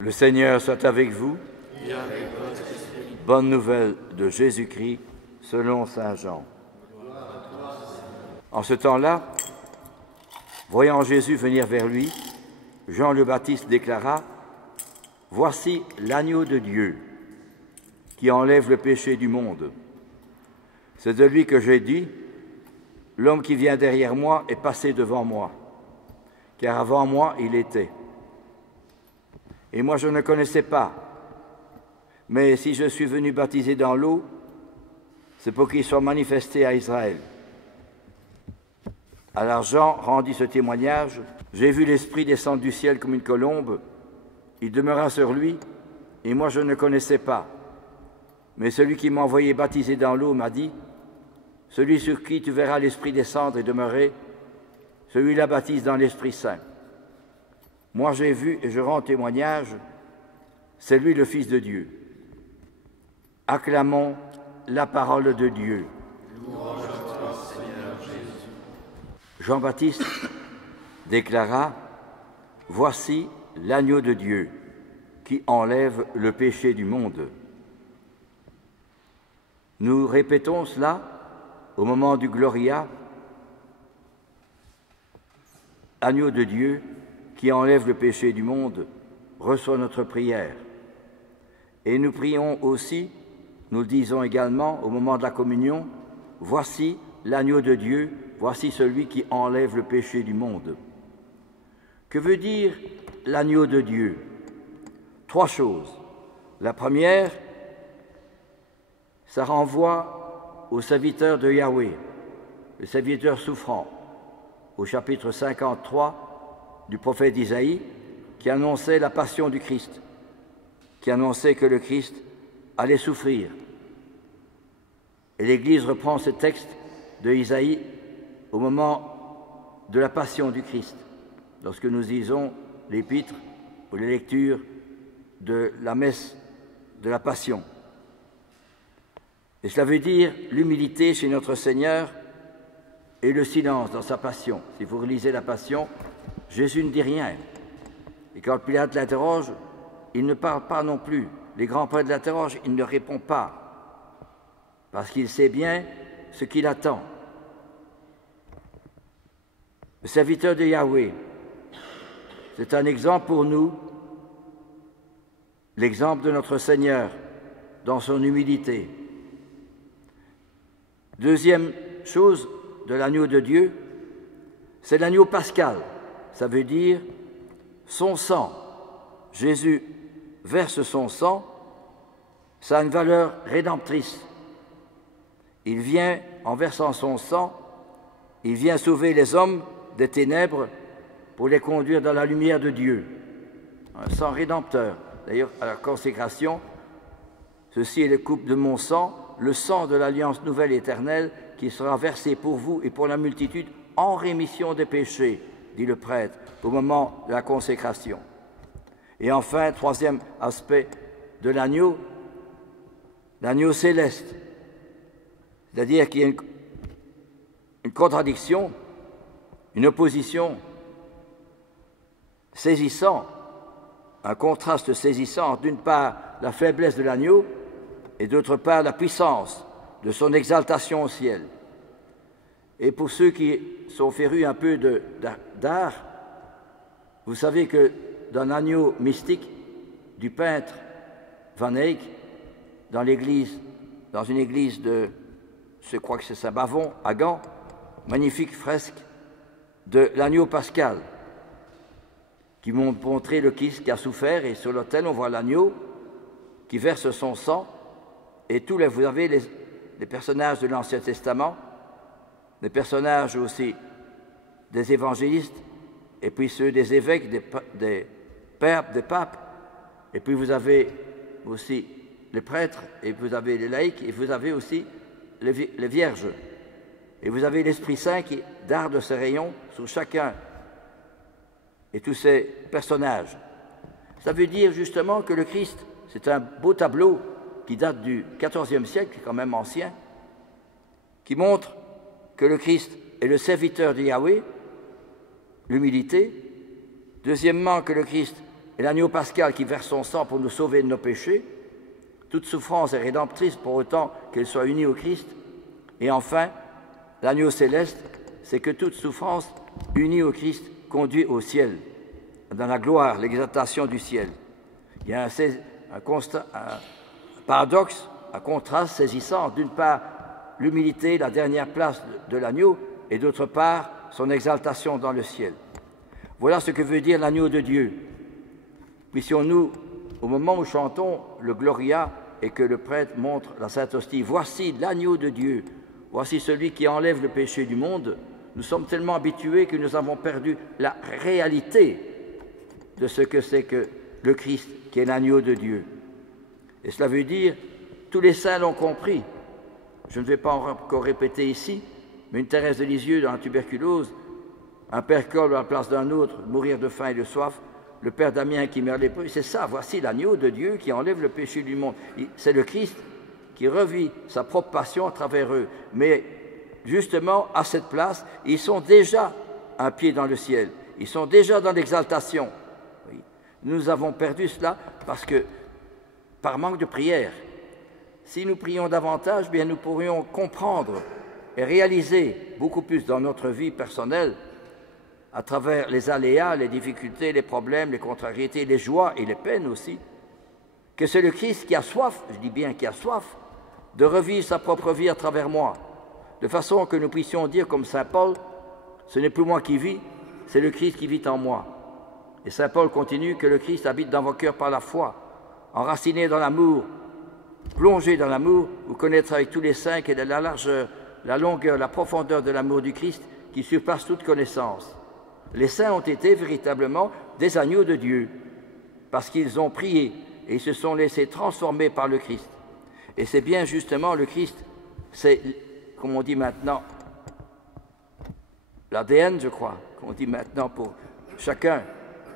Le Seigneur soit avec vous. Et avec votre esprit. Bonne nouvelle de Jésus-Christ selon saint Jean. En ce temps-là, voyant Jésus venir vers lui, Jean le Baptiste déclara: « Voici l'agneau de Dieu qui enlève le péché du monde. C'est de lui que j'ai dit: l'homme qui vient derrière moi est passé devant moi, car avant moi il était. Et moi je ne connaissais pas. Mais si je suis venu baptiser dans l'eau, c'est pour qu'il soit manifesté à Israël. » Alors Jean rendit ce témoignage: « J'ai vu l'Esprit descendre du ciel comme une colombe. Il demeura sur lui, et moi je ne connaissais pas. Mais celui qui m'a envoyé baptiser dans l'eau m'a dit: celui sur qui tu verras l'Esprit descendre et demeurer, celui-là baptise dans l'Esprit Saint. Moi j'ai vu et je rends témoignage, c'est lui le Fils de Dieu. Acclamons la parole de Dieu. » Louange à toi, Seigneur Jésus. Jean-Baptiste déclara: « Voici l'agneau de Dieu qui enlève le péché du monde. » Nous répétons cela au moment du Gloria. Agneau de Dieu qui enlève le péché du monde, reçoit notre prière. Et nous prions aussi, nous le disons également au moment de la communion: « Voici l'agneau de Dieu, voici celui qui enlève le péché du monde. » Que veut dire l'agneau de Dieu? Trois choses. La première, ça renvoie au serviteur de Yahweh, le serviteur souffrant, au chapitre 53 du prophète Isaïe, qui annonçait la passion du Christ, qui annonçait que le Christ allait souffrir. Et l'Église reprend ce texte de Isaïe au moment de la passion du Christ, lorsque nous lisons l'épître ou les lectures de la messe de la Passion. Et cela veut dire l'humilité chez notre Seigneur et le silence dans sa passion. Si vous relisez la Passion, Jésus ne dit rien. Et quand Pilate l'interroge, il ne parle pas non plus. Les grands prêtres l'interrogent, il ne répond pas, parce qu'il sait bien ce qu'il attend. Le serviteur de Yahweh, c'est un exemple pour nous, l'exemple de notre Seigneur dans son humilité. Deuxième chose de l'agneau de Dieu, c'est l'agneau pascal. Ça veut dire son sang. Jésus verse son sang, ça a une valeur rédemptrice. Il vient, en versant son sang, il vient sauver les hommes des ténèbres pour les conduire dans la lumière de Dieu. Un sang rédempteur. D'ailleurs, à la consécration, ceci est le coupe de mon sang, le sang de l'alliance nouvelle et éternelle qui sera versé pour vous et pour la multitude en rémission des péchés, dit le prêtre, au moment de la consécration. Et enfin, troisième aspect de l'agneau céleste. C'est-à-dire qu'il y a une contradiction, une opposition saisissant, un contraste saisissant, d'une part la faiblesse de l'agneau et d'autre part la puissance de son exaltation au ciel. Et pour ceux qui sont férus un peu d'art, vous savez que dans l'agneau mystique du peintre Van Eyck, dans une église de, je crois que c'est Saint-Bavon, à Gand, magnifique fresque de l'agneau pascal, qui montre montrer le Christ qui a souffert, et sur l'autel on voit l'agneau qui verse son sang, et vous avez les personnages de l'Ancien Testament, les personnages aussi des évangélistes, et puis ceux des évêques, des pères, des papes, et puis vous avez aussi les prêtres, et vous avez les laïcs, et vous avez aussi les vierges. Et vous avez l'Esprit Saint qui darde ses rayons sur chacun et tous ces personnages. Ça veut dire justement que le Christ, c'est un beau tableau qui date du XIVe siècle, qui est quand même ancien, qui montre que le Christ est le serviteur de Yahweh, l'humilité. Deuxièmement, que le Christ et l'agneau pascal qui verse son sang pour nous sauver de nos péchés. Toute souffrance est rédemptrice pour autant qu'elle soit unie au Christ. Et enfin, l'agneau céleste, c'est que toute souffrance unie au Christ conduit au ciel, dans la gloire, l'exaltation du ciel. Il y a un paradoxe, un contraste saisissant. D'une part, l'humilité, la dernière place de l'agneau, et d'autre part, son exaltation dans le ciel. Voilà ce que veut dire l'agneau de Dieu. Puissions-nous, au moment où chantons le Gloria et que le prêtre montre la Sainte Hostie, voici l'agneau de Dieu, voici celui qui enlève le péché du monde, nous sommes tellement habitués que nous avons perdu la réalité de ce que c'est que le Christ, qui est l'agneau de Dieu. Et cela veut dire, tous les saints l'ont compris. Je ne vais pas encore répéter ici, mais une Thérèse de Lisieux dans la tuberculose, un père Cole à la place d'un autre, mourir de faim et de soif, le père Damien qui meurt lépreux, c'est ça, voici l'agneau de Dieu qui enlève le péché du monde. C'est le Christ qui revit sa propre passion à travers eux. Mais justement, à cette place, ils sont déjà un pied dans le ciel, ils sont déjà dans l'exaltation. Oui. Nous avons perdu cela parce que, par manque de prière, si nous prions davantage, bien nous pourrions comprendre et réaliser beaucoup plus dans notre vie personnelle, à travers les aléas, les difficultés, les problèmes, les contrariétés, les joies et les peines aussi, que c'est le Christ qui a soif, je dis bien qui a soif, de revivre sa propre vie à travers moi, de façon que nous puissions dire comme saint Paul, ce n'est plus moi qui vis, c'est le Christ qui vit en moi. Et saint Paul continue que le Christ habite dans vos cœurs par la foi, enraciné dans l'amour, plongé dans l'amour, vous connaîtrez avec tous les saints quelle est la largeur, la longueur, la profondeur de l'amour du Christ qui surpasse toute connaissance. Les saints ont été véritablement des agneaux de Dieu, parce qu'ils ont prié et ils se sont laissés transformer par le Christ. Et c'est bien justement le Christ, c'est, comme on dit maintenant, l'ADN, je crois, comme on dit maintenant pour chacun.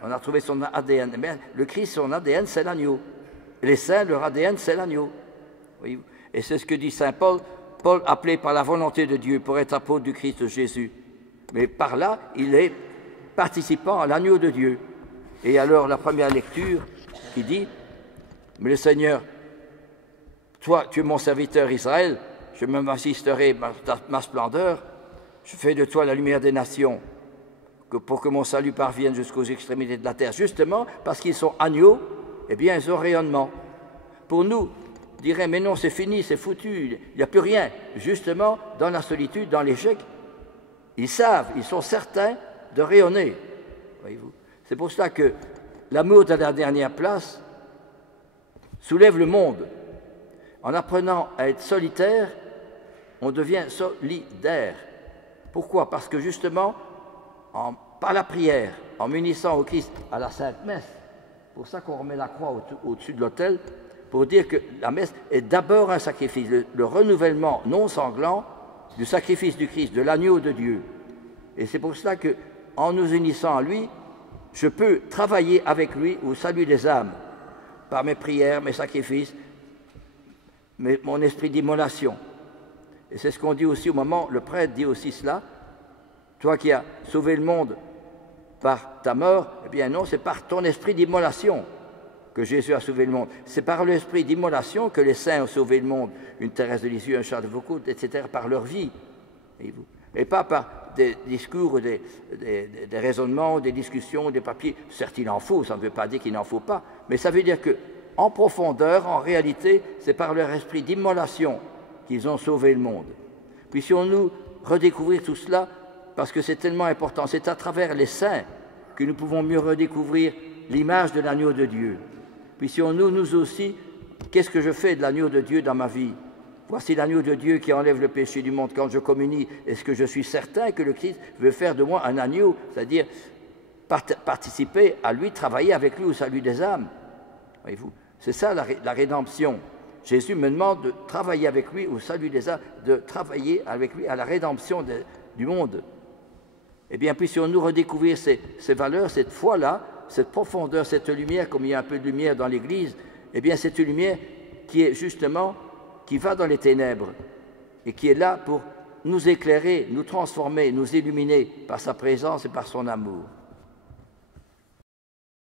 On a trouvé son ADN. Mais le Christ, son ADN, c'est l'agneau. Les saints, leur ADN, c'est l'agneau. Et c'est ce que dit saint Paul, Paul appelé par la volonté de Dieu pour être apôtre du Christ Jésus. Mais par là, il est participant à l'agneau de Dieu. Et alors, la première lecture qui dit, « Mais le Seigneur, toi, tu es mon serviteur Israël, je m'assisterai ma splendeur, je fais de toi la lumière des nations, pour que mon salut parvienne jusqu'aux extrémités de la terre. » Justement, parce qu'ils sont agneaux, eh bien, ils ont rayonnement. Pour nous, on dirait, mais non, c'est fini, c'est foutu, il n'y a plus rien. Justement, dans la solitude, dans l'échec, ils savent, ils sont certains de rayonner. Voyez-vous. C'est pour cela que l'amour de la dernière place soulève le monde. En apprenant à être solitaire, on devient solidaire. Pourquoi? Parce que justement, par la prière, en m'unissant au Christ à la Sainte Messe, c'est pour ça qu'on remet la croix au-dessus de l'autel, pour dire que la messe est d'abord un sacrifice, le renouvellement non sanglant du sacrifice du Christ, de l'agneau de Dieu. Et c'est pour cela que, en nous unissant à lui, je peux travailler avec lui au salut des âmes, par mes prières, mes sacrifices, mon esprit d'immolation. Et c'est ce qu'on dit aussi au moment, le prêtre dit aussi cela, toi qui as sauvé le monde par ta mort, eh bien non, c'est par ton esprit d'immolation que Jésus a sauvé le monde. C'est par l'esprit d'immolation que les saints ont sauvé le monde, une Thérèse de Lisieux, un Charles de Foucault, etc., par leur vie. Et pas par des discours, des raisonnements, des discussions, des papiers. Certes, il en faut, ça ne veut pas dire qu'il n'en faut pas, mais ça veut dire qu'en profondeur, en réalité, c'est par leur esprit d'immolation qu'ils ont sauvé le monde. Puissions-nous redécouvrir tout cela, parce que c'est tellement important. C'est à travers les saints que nous pouvons mieux redécouvrir l'image de l'agneau de Dieu. Puissions-nous, nous aussi, qu'est-ce que je fais de l'agneau de Dieu dans ma vie? Voici l'agneau de Dieu qui enlève le péché du monde. Quand je communie, est-ce que je suis certain que le Christ veut faire de moi un agneau, c'est-à-dire participer à lui, travailler avec lui au salut des âmes? Voyez-vous, c'est ça la rédemption. Jésus me demande de travailler avec lui au salut des âmes, de travailler avec lui à la rédemption du monde. Eh bien, puissions-nous redécouvrir ces valeurs, cette foi-là, cette profondeur, cette lumière, comme il y a un peu de lumière dans l'Église, eh bien, cette lumière qui est justement, qui va dans les ténèbres et qui est là pour nous éclairer, nous transformer, nous illuminer par sa présence et par son amour.